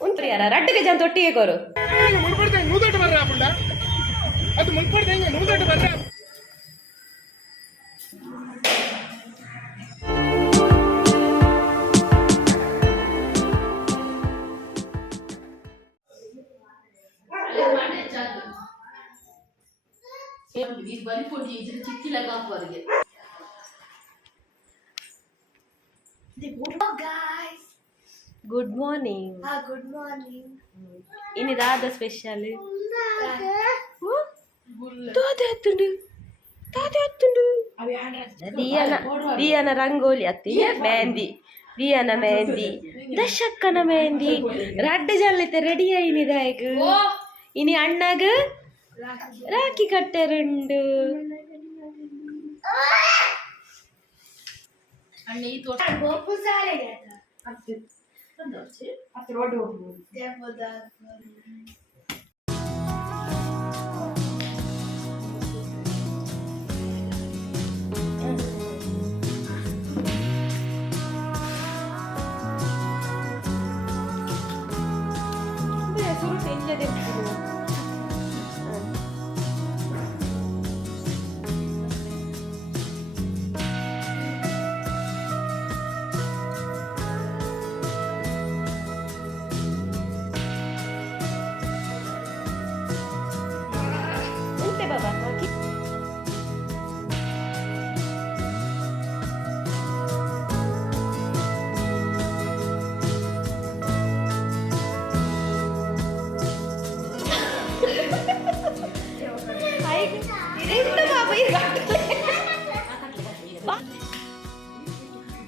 ಉಂಟ್ರಿ ಯಾರ ರಡ್ಡಿಗೆ ಜನ ತೊಟ್ಟಿಗೆ ಕೋರು ಗುಡ್ ಮಾರ್ನಿಂಗ್. Good morning. ಇನ್ನಿದಾದ ಸ್ಪೆಷಲ್ ದಿಯನ ರಂಗೋಲಿ ಅತ್ತಿ ಮೆಹಂದಿ ದಿಯನ ಮೆಹಂದಿ ದಶಕ್ಕನ ಮೆಹಂದಿ ರಡ್ಡು ಜಲ್ಲಿತೆ ರೆಡಿ ಆಯ್ನಿದಾಯಕ್ ಇನಿ ಅಣ್ಣಗ ರಾಖಿ ಕಟ್ಟೆರುಂಡು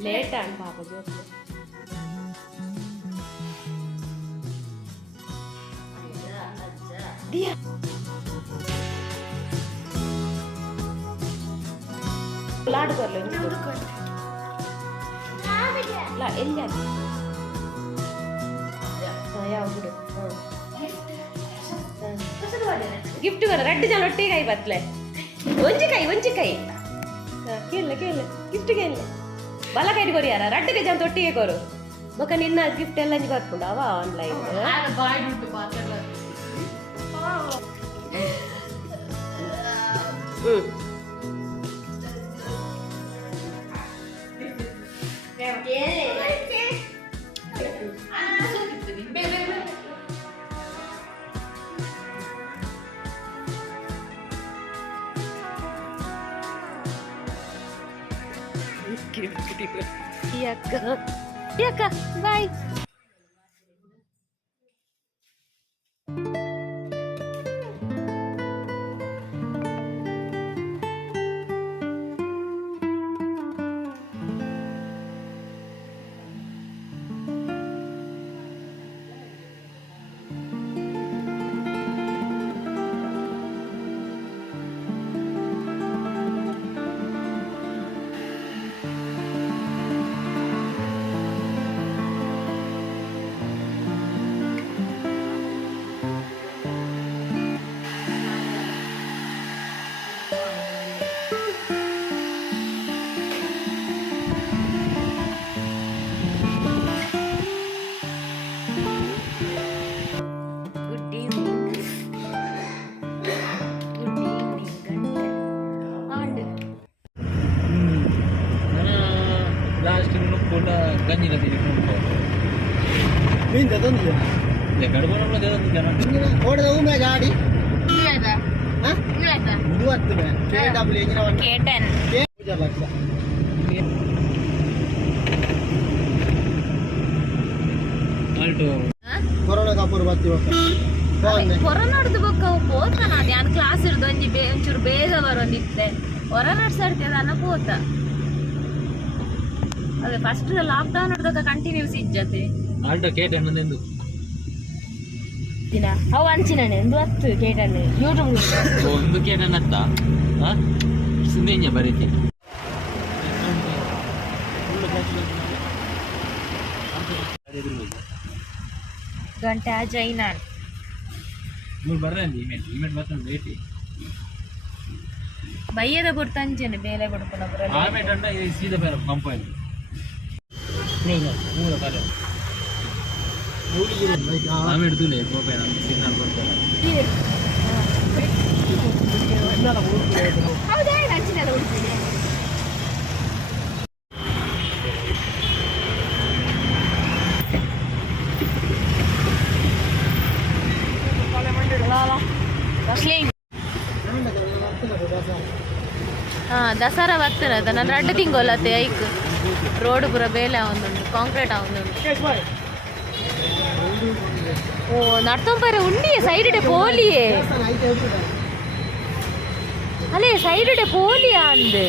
లేట్ అండి పాప జోక్ లాడు కొర్లే లా ఎల్లా ಗಿಫ್ಟ್ ಕರ ರೆಡ್ ಜನ ಒಟ್ಟಿಗೆ ಕೈ ಬತ್ಲೆ ಒಂಜಿ ಕೈ ಕೇಳ ಗಿಫ್ಟ್ ಕೇಳ ಬಲ ಕೈಟ್ ಕೊರಿಯಾರ ರಡ್ಡಿಗೆ ಜನ ತೊಟ್ಟಿಗೆ ಕೊರು ಬೊಕ್ಕ ನಿನ್ನ ಗಿಫ್ಟ್ ಎಲ್ಲ ಬರ್ಕೊಂಡು ಅವ ಆನ್ಲೈನ್ ಈ ಅಕ್ಕ ಬಾಯ್. ಕೊರೋನಾಡ್ದು ಬೊಕ್ಕ ಪೋತಾನ ಧ್ಯಾನ ಕ್ಲಾಸ್ ಇರ್ದು ಒಂಚೂರು ಬೇಗ ಬರೋಂದಿತ್ತೆ ಹೊರ ನಡ್ಸಾಡ್ತದ ಅನ್ನ ಪೋತ ಅದೇ ಫಸ್ಟ್ ಲಾಕ್ಡೌನ್ ಹಿಡ್ದಾಗ ಕಂಟಿನ್ಯೂಸ್ ಇಜ್ಜತೆ ದಿನ ಅವು ಅಂಚಿನಣೆ ಒಂದು 10 ಕೇಟಣ್ಣೆ ಯೂಟ್ಯೂಬ್ ಒಂದು ಕೇಟಣ್ಣ ಸುಮ್ಮನೆ ಬರೀತಿ ಗಂಟೆ ಜೈನಾನ್ ಬಯ್ಯದ ಕೊಡ್ತಂಚನೆ ಬೇಲೆ ಕೊಡ್ಕೊಂಡು ಸೀದಾ ಕಂಪನಿ ಆಮೇಲೆ ಇಡ್ತೀವಿ ಮೊಬೈಲ್ ಸಿಗ್ನಲ್ ಬರ್ತಾರೆ ಹೌದಾ ಹಂಚಿನೆಲ್ಲ ಉಡ್ತೀನಿ ದಸರಾ ಬರ್ತಿರೋದು ನಾನು 2 ತಿಂಗೊಲ್ಲತ್ತೆ ಐಕ್ ರೋಡ್ ಪೂರ ಬೇಲೆ ಆವೊಂದುಂಡು ಕಾಂಕ್ರೀಟ್ ಆವೊಂದುಂಡು ಓ ನಡ್ತೊಂಬರೆ ಉಂಡಿಯೇ ಸೈಡ್ ಪೋಲಿಯೇ ಅಲ್ಲೇ ಸೈಡ್ ಪೋಲಿಯಾ ಅಂದು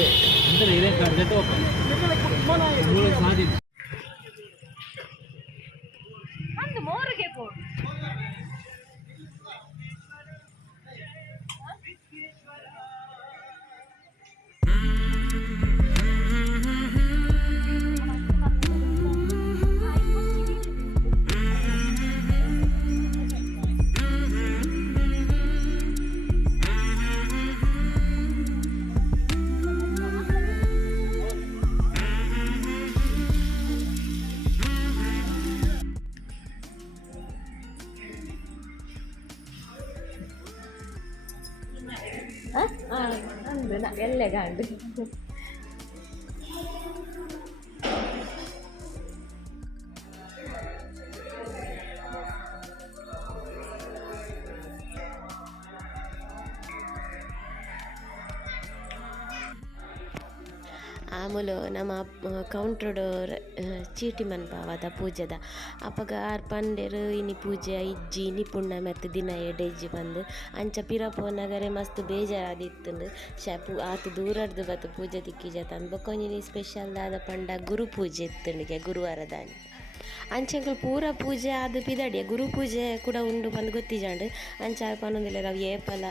ಅಂದು ಮೋರಿಗೆ ಪೋಡು ಎಲ್ಲೇ ಗಾಂಡು ಆಮೇಲೆ ನಮ್ಮ ಕೌಂಟ್ರಡ್ ಚೀಟಿ ಮನ್ಪಾವದ ಪೂಜೆದ ಅಪ್ಪಗ ಆರು ಪಂಡೆರು ಇನಿ ಪೂಜೆ ಇಜ್ಜಿ ಇನಿ ಪುಣ್ಯ ಮತ್ತು ದಿನ ಎಡೆಜ್ಜಿ ಬಂದು ಅಂಚ ಪಿರಪೋನಗರೆ ಮಸ್ತ್ ಬೇಜಾರಾದಿತ್ತುಂಡು ಆತು ದೂರಡ್ದು ಬತ್ತು ಪೂಜೆ ತಿಕ್ಕಿಜ ತಂದು ಬೊಕ್ಕೊಂಜಿನಿ ಸ್ಪೆಷಲ್ ಆದ ಪಂಡ ಗುರು ಪೂಜೆ ಇತ್ತುಂಡಿಗೆ ಗುರುವಾರದಾನಿ ಅಂಚೆಂಕಲ್ ಪೂರ ಪೂಜೆ ಆದ ಪಿದಡಿಯ ಗುರು ಪೂಜೆ ಕೂಡ ಉಂಡು ಬಂದು ಗೊತ್ತಿಜಾಂಡು ಅಂಚ ಪನ್ನೊಂದಿಲ್ಲ ನಾವು ಏಪಲ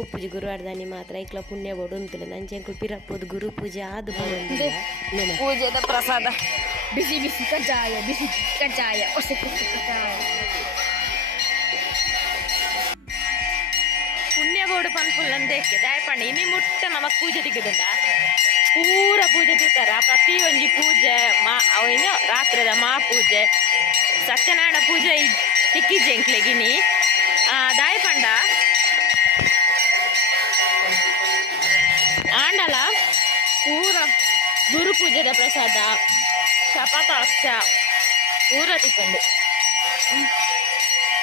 ಉಪ್ಪುಜಿ ಗುರುವಾರದಾನಿ ಮಾತ್ರ ಐಕ್ಲ ಪುಣ್ಯ ಬೋಡು ಉಂತಿಲ್ಲ ಅಂಚೆಂಕಲ್ ಪಿರಪ್ಪೋದು ಗುರು ಪೂಜೆ ಆದ ಪೂಜೆದ ಪ್ರಸಾದ ಬಿಸಿ ಬಿಸಿ ಕಜ್ಜಾಯ ಹೊಸ ಕಜ್ಜಾಯ ಪುಣ್ಯ ಬೋಡು ಪನ್ಪುಲ್ ಅಂದೇಕೆ ದಯಪಂಡ ಇನಿ ಮುಟ್ಟ ನಮಕ್ ಪೂಜೆ ತಿಕ್ಕುದುಂಡ ಪೂರ ಪೂಜೆ ತಿರ್ತಾರ ಪ್ರತಿ ಒಂಜಿ ಪೂಜೆ ಏನು ರಾತ್ರಿದ ಪೂಜೆ ಸತ್ಯನಾರಾಯಣ ಪೂಜೆ ತಿಕ್ಕಿಜ್ಜೆ ಎಂಕ್ಲೆಗಿನಿ ದಾಯಪಂಡ ಆಂಡಲ ಪೂರ ಗುರು ಪೂಜೆದ ಪ್ರಸಾದ ಶಪಥಾಕ್ಷ ಪೂರ ತಿಕ್ಕೊಂಡು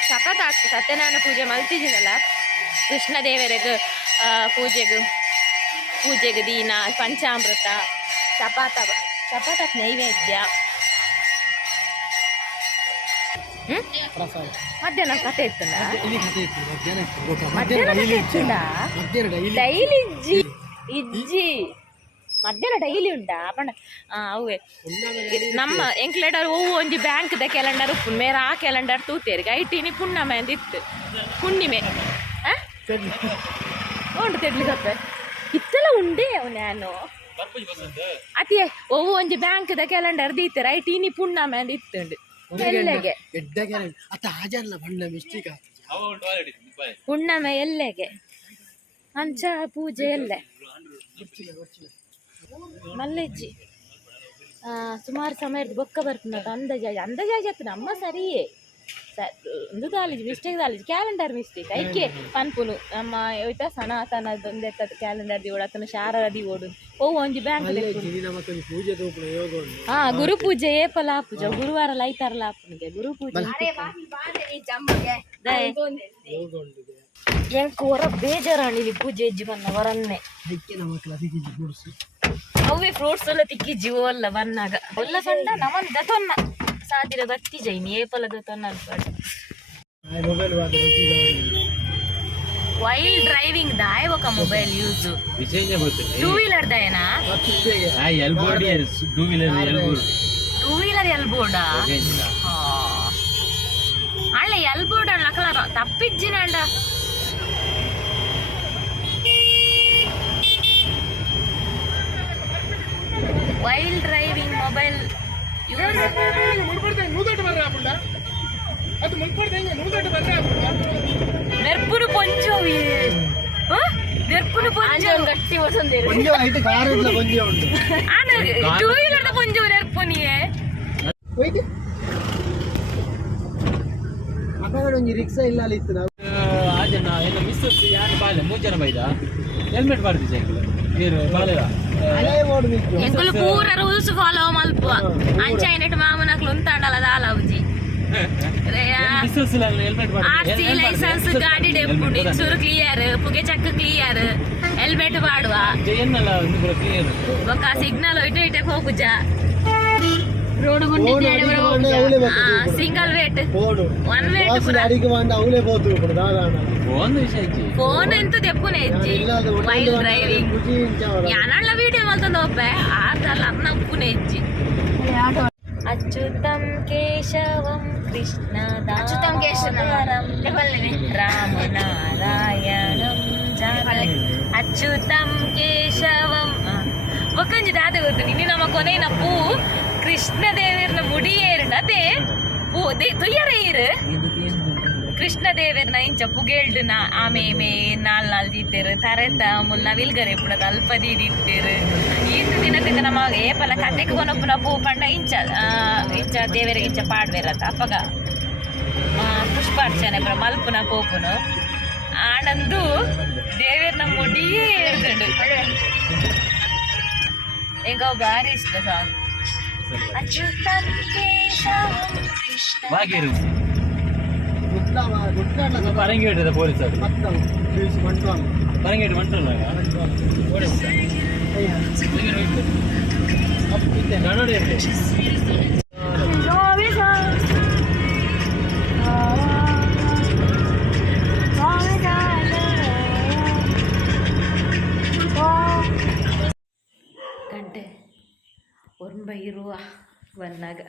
ಶಪಥಾಕ್ಷ ಸತ್ಯನಾರಾಯಣ ಪೂಜೆ ಮಲ್ತಿದ್ದೀನಲ್ಲ ಕೃಷ್ಣದೇವರಿಗೆ ಪೂಜೆಗೆ ದೀನ ಪಂಚಾಮೃತ ಚಪಾತ ನೈವೇದ್ಯ ಮಧ್ಯಾಹ್ನ ಕತೆ ಇತ್ತುಂಡ ಡೈಲಿ ಇಜ್ಜಿ ಮಧ್ಯಾಹ್ನ ಡೈಲಿ ಉಂಟಾ ಪಂಡ ಅವೇ ನಮ್ಮ ಎಂಕ್ಲೆಡರ್ ಓ ಒಂಜಿ ಬ್ಯಾಂಕ್ದ ಕ್ಯಾಲೆಂಡರ್ ಉಪ್ಪು ಮೇರ ಆ ಕ್ಯಾಲೆಂಡರ್ ತೂತೇರಿಗೆ ಐಟಿನಿ ಪುಣ್ಣಮೆ ಅಂದಿತ್ತು ಹುಣ್ಣಿಮೆ ಉಂಟು ತೆಡ್ಲಿಗಪ್ಪೆ ಇತ್ತೆಲ್ಲ ಉಂಡೆ ನಾನು ಅತಿ ಒವ್ವು ಒಂಜಿ ಬ್ಯಾಂಕ್ದ ಕ್ಯಾಲೆಂಡರ್ ದೀತೆ ರೈಟ್ ಇನಿ ಪುಣ್ಣಮೆ ಅಂದ್ ಇತ್ತುಂಡು ಎಲ್ಲೆಗೆ ಪುಣ್ಣಮೆ ಎಲ್ಲೆಗೆ ಅಂಚ ಪೂಜೆ ಎಲ್ಲೆ ಮಲ್ಲೆಜ್ಜಿ ಸುಮಾರು ಸಮಯದ ಬೊಕ್ಕ ಬರ್ಪುಂಡು ಅಂದಾಜಾಜ್ ಅತ್ತು ನಮ್ಮ ಸರಿಯೇ ಒಂದು college mistake college calendar mistake ಐಕೆ ಪನ್ಪುನು ನಮ್ಮ ಹೋಯ್ತಾ ಸನಾತನದೊಂದು ಎತ್ತದ ಕ್ಯಾಲೆಂಡರ್ ದಿ ಓಡತ್ತನ ಶಾರದಿ ಓಡು ಓ ಒಂಜಿ ಬ್ಯಾಂಕ್ ಗುರು ಪೂಜೆ ಏಪಲ ಪೂಜೆ ಗುರುವಾರ ಲೈತಾರಲ್ಲ ಅಪ್ಪನಿಗೆ ಗುರು ಪೂಜೆ ಎಂಕ್ ಹೊರ ಬೇಜಾರಾಣಿ ಪೂಜೆ ಇಜ್ಜಿ ಬನ್ನ ಹೊರನ್ನೆ ಅವೇ ಫ್ರೂಟ್ಸ್ ಎಲ್ಲ ತಿಕ್ಕಿಜ್ಜಿ ಅಲ್ಲ ಬನ್ನಾಗ ಒಲ್ಲ ಬಂದ ನಮನ್ ದತೊನ್ನ ಸಾದಿರ ದತ್ತಿ ಜೈನಿ ಏಪಲ ದತೊನ್ನ ಅನ್ಪಾಡು ವೈಲ್ ಡ್ರೈವಿಂಗ್ ದಾಯ ఒక ಮೊಬೈಲ್ ಯೂಸ್ ಟೂ ವೀಲರ್ ದಯನಾ ಟೂ ವೀಲರ್ ಎಲ್ಬೋರ್ಡ್ ಅಳ್ಳೆ ಎಲ್ಬೋರ್ಡ್ ಅಣ್ಣ ತಪ್ಪಿಜ್ಜಿನ ಅಂಡ ವೈಲ್ ಡ್ರೈವಿಂಗ್ ಮೊಬೈಲ್ ನೆರ್ಪುನು ಪೊಂಜು ನೆರ್ಪುನು ಪೊಂಜು ಗಟ್ಟಿ ವಸಂದೇರು ಟೂ ವೀಲರ್ ಪೊಂಜು ನೆರ್ಪುನಿಯೇ ಒಂಜಿ ರಿಕ್ಷಾ ಇಲ್ಲ ಅಲ್ಲಿ ಇತ್ತು ನಾವು ಆ ಜನ ಏನು ಮಿಸ್ ಯಾರು ಬಾಲೆ 3 ಜನ ಬೈದ ಹೆಲ್ಮೆಟ್ ಬಾರ್ದಿ ಸೈಕಲ್ ನೀರು ಬಾಲೆದ ಅದೇ ಓಡ್ಬೇಕು ಎಂಕುಲು ಪೂರ ರೂಲ್ಸ್ ಫಾಲೋ ಮಲ್ಪುವ ಅಂಚೈನೆಟ್ ಮಾಮನಕ್ಲು ಉಂತಾಂಡಲ ದಾಲವುಜಿ ಮಿಸ್ಸಸ್ ಹೆಲ್ಮೆಟ್ ಆರ್ಸಿ ಲೈಸೆನ್ಸ್ ಗಾಡಿ ಡೆಪ್ಪುಡು ಇನ್ಸೂರ್ ಕ್ಲಿಯರ್ ಪುಗೆ ಚೆಕ್ ಕ್ಲಿಯರ್ ಹೆಲ್ಮೆಟ್ ಮಾಡುವ ಏನಲ್ಲ ನಿಮ್ಗೆ ಕ್ಲಿಯರ್ ಬೊಕ ಸಿಗ್ನಲ್ ಇಟ್ಟು ಇಟ್ಟೆ ಹೋಗುಜ road single wait one wait ಪುರ ಒಂದು ವಿಷಯ ಇಜ್ಜಿ ಫೋನ್ ಎಂತ ತೆಪ್ಪುನೆ ಇಜ್ಜಿ ವೈಲ್ ಡ್ರೈವಿಂಗ್ ಯಾನಳ್ಳ ವಿಡಿಯೋ ಮಲ್ತಂದು ಹೋಗ್ಬೆ ಆತಲ್ಲ ಅನ್ನ ಉಪ್ಪುನೆ ಇಜ್ಜಿ ಅಚ್ಯುತಂ ಕೇಶವಂ ಕೃಷ್ಣ ಅಚ್ಯುತಂ ಕೇಶವಂ ರಾಮನಾರಾಯಣಂ ಅಚ್ಯುತಂ ಕೇಶವಂ ಒಕ್ಕಂಜಿ ದಾದ ಗೊತ್ತು ನಿನ್ನೆ ನಮ್ಮ ಕೊನೆಯ ಪೂ ಕೃಷ್ಣ ದೇವರನ ಮುಡಿಯೇರ್ನ ಅದೇ ಪೂ ತುಯ್ಯರ ಈರು ಕೃಷ್ಣ ದೇವರನ ಇಂಚ ಪುಗೇಳ್ಡುನ ಆಮೇಮೆ ನಾಲ್ ದಿತ್ತೇರು ತರೆತ ಮುಲ್ಲ ವಿಲ್ಗರೆ ಪುಡದ ಅಲ್ಪದಿ ದಿತ್ತೇರು ಈತು ದಿನದಿಂದ ನಮ್ಮ ಏಪಲ ಕತೆಗೆ ಕೊನೊಪ್ಪುನ ಪೂ ಪಂಡ ಇಂಚ ದೇವರಿಗೆ ಇಂಚ ಪಾಡ್ವೇರತ್ತ ಅಪ್ಪಗ ಪುಷ್ಪಾರ್ಚನೆ ಪುರ ಮಲ್ಪುನ ಪೋಪುನು ಆನಂದು ದೇವರನ ಮುಡಿಯೇ ಏರ್ದುಂಡು ಎಂಗ ಬಾರಿ ಇಷ್ಟ ಸಾಂಗ್ ಅಚ್ಯುತಂ ಕೇಶವಂ ಕೃಷ್ಣ ಬಾಗೇರು ಪರಂಗೇಟದ ಪೊಲೀಸರು ಪರಂಗೇಟ್ ಮಂಟಲ್ಲ ನೋಡಿ ಗಂಟೆ ಒರ್ಂಬ ಇರುವ ಬಂದಾಗ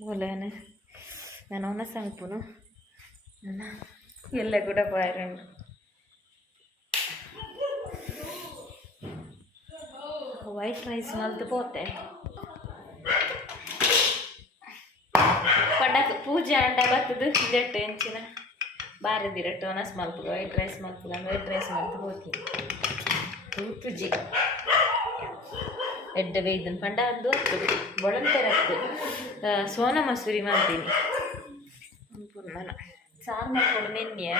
ಬೋಲೇನೆ ನಾನು ಅವನ ಸಂಪುನು ಎಲ್ಲ ಕೂಡ ಪಾಯರಂಡು ವೈಟ್ ರೈಸ್ ಮಲ್ತು ಪೋತೆ ಪಂಡಕ್ಕೆ ಪೂಜೆ ಅಂಡ ಬರ್ತದು ಇದೆಟ್ಟು ಎಂಚಿನ ಬಾರದಿರಟ್ಟು ಅನಸ್ ಮಲ್ಪುದು ವೈಟ್ ರೈಸ್ ಮಲ್ಪುದು ವೈಟ್ ರೈಸ್ ಮಲ್ತು ಹೋಗ್ತೀನಿ ಪೂಜೆ ಎಡ್ಡ ಬೇಯ್ದನ್ ಪಂಡ ಅಂದು ಬೊಳಂತೆರತ್ತು ಸೋನ ಮಸೂರಿ ಮಾಡ್ತೀನಿ ಪುರ್ಣನ ಸಾರು ಮಾಡ್ಕೊಂಡು ನೆನ್ನೆ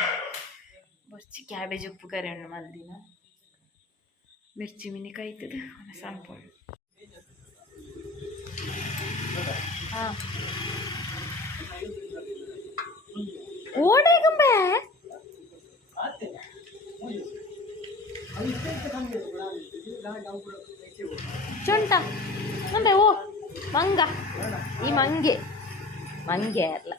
ಬರ್ಚಿ ಕ್ಯಾಬೇಜ್ ಉಪ್ಪು ಕರಿ ಹಣ್ಣು ಮಲ್ದಿನ ಮಿರ್ಚಿ ಮಿನಿ ಕಾಯ್ತದ ಸಂಪೂರ್ಣ ಹಾಂ ಓಡೇಗಂಬೆ ಚುಂಟ ನಂಬೆ ಓ ಮಂಗ ಈ ಮಂಗೆ ಅಲ್ಲ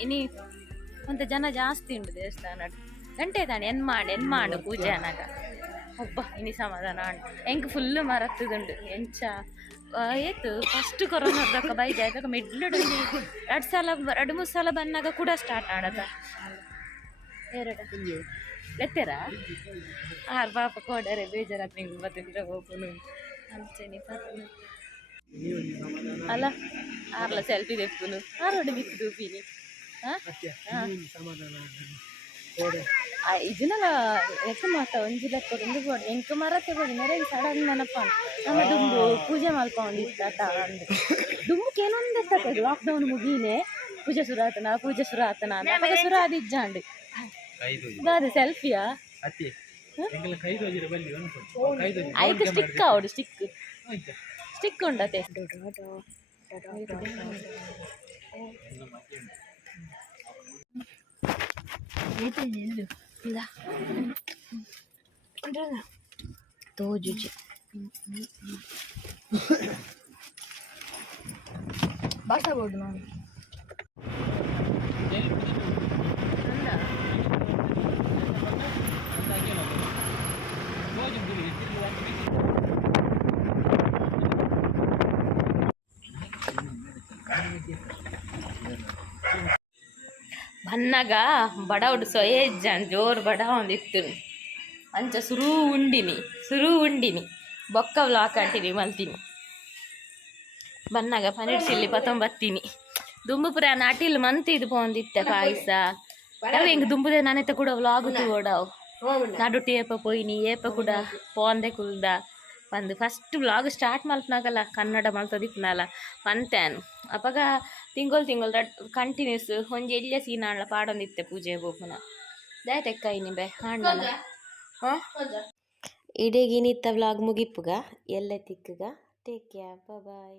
ಇನಿ ಒಂತ ಜನ ಜಾಸ್ತಿ ಉಂಟು ದೇವಸ್ಥಾನ ಗಂಟೆ ತಾನೆ ಎನ್ ಮಾಡು ಪೂಜೆ ಅನ್ನಾಗ ಒಬ್ಬ ಇನಿ ಸಮಾಧಾನ ಉಂಟು ಎಂಕ್ ಫುಲ್ಲು ಮರತ್ತದುಂಡು ಎಂಚ ಏತು ಫಸ್ಟ್ ಕೊರೋನಾದಕ್ಕ ಬೈದೆ ಆಯ್ತಾಗ ಮಿಡ್ಲುಡು 2-3 ಸಲ ಬಂದಾಗ ಕೂಡ ಸ್ಟಾರ್ಟ್ ಆಡತ್ತ ಲೆತ್ತೆರ ಪಾಪ ಕೋಡರೆ ಬೇಜಾರಾತ್ ನಿಂಗೆ ಬತ್ತಿದ್ರೆ ಹೋಗ್ನು ಅಂಚೆನಿ ಅಲ್ಲ ಆರ್ಲ ಸೆಲ್ಫಿ ತೆಪ್ಪುನು ಆರೋಡು ಮಿಕ್ಕು ದೂಪಿನಿ ಇದನ್ನೆಲ್ಲ ಎತ್ತ ಮಾತ ಒಂಜಿ ಲೆಕ್ಕ ಬೋಡು ಎಂಕ ಮರ ತಗೋಡಿ ನೆರೆಗೆ ಸಡನ್ ನೆನಪ ನಮ್ಮ ದುಂಬು ಪೂಜೆ ಮಲ್ಕೊಂಡಿತ್ತ ಅಂದು ದುಂಬುಕ್ಕೆ ಏನೊಂದು ಎತ್ತದು ಲಾಕ್ಡೌನ್ ಮುಗೀನೆ ಪೂಜೆ ಶುರು ಆತನ ಅಂತ ಶುರು ಆದಿಜ್ಜಾಂಡು ಅದು ಸೆಲ್ಫಿಯಾ ಆಯ್ತು ಸ್ಟಿಕ್ ಅವಡು ಸ್ಟಿಕ್ ಉಂಡತೆ ತೋಜುಜಿ ಭಾಷಾ ಬೋರ್ಡು ನಾನು ಬನ್ನಗ ಬಡ ಉಡು ಸೊಯೆ ಜನ್ ಜೋರು ಬಡ ಒಂದಿತ್ತು ಅಂಚ ಸುರು ಉಂಡಿನಿ ಬೊಕ್ಕ ವ್ಲಾಕ್ ಅಂಟಿನಿ ಮಲ್ತೀನಿ ಬನ್ನಗ ಪನ್ನೀರ್ ಚಿಲ್ಲಿ ಪತ್ತೊಂಬತ್ತೀನಿ ದುಂಬು ಪುರ ನಾಟಿಲ್ ಮಂತಿದ್ದು ಪೋಂದಿತ್ತೆ ಪಾಯಸ ಅವು ಹೆಂಗೆ ದುಂಬುದೆ ನಾನೆತ್ತ ಕೂಡ ವ್ಲಾಗ್ ತೋಡವು ನಡುಟಿ ಏಪ ಪೋಯಿನಿ ಏಪ ಕೂಡ ಪೋಂದೆ ಕುಲ್ದ ಬಂದು ಫಸ್ಟ್ ವ್ಲಾಗ್ ಸ್ಟಾರ್ಟ್ ಮಲ್ಪನಾಗಲ್ಲ ಕನ್ನಡ ಮಲ್ತದಿಪ್ಪನಲ್ಲ ಪಂತೇನು ಅವಾಗ ತಿಂಗಳು ಕಂಟಿನ್ಯೂಸ್ ಒಂಜಿ ಎಳ್ಳೆ ಸೀನಾಳ ಪಾಡೊಂದಿತ್ತೆ ಪೂಜೆ ಬೋಪುನ ದಯತೆಕ್ಕೈನಿ ಬೆ ಹಾಂಡಲ ಇಡೀಗಿನಿತ್ತ ವ್ಲಾಗ್ ಮುಗಿಪ್ಪುಗ ಎಲ್ಲ ತಿಕ್ಕುಗ ಟೇಕ್ ಕೇರ್ ಬಾಯ್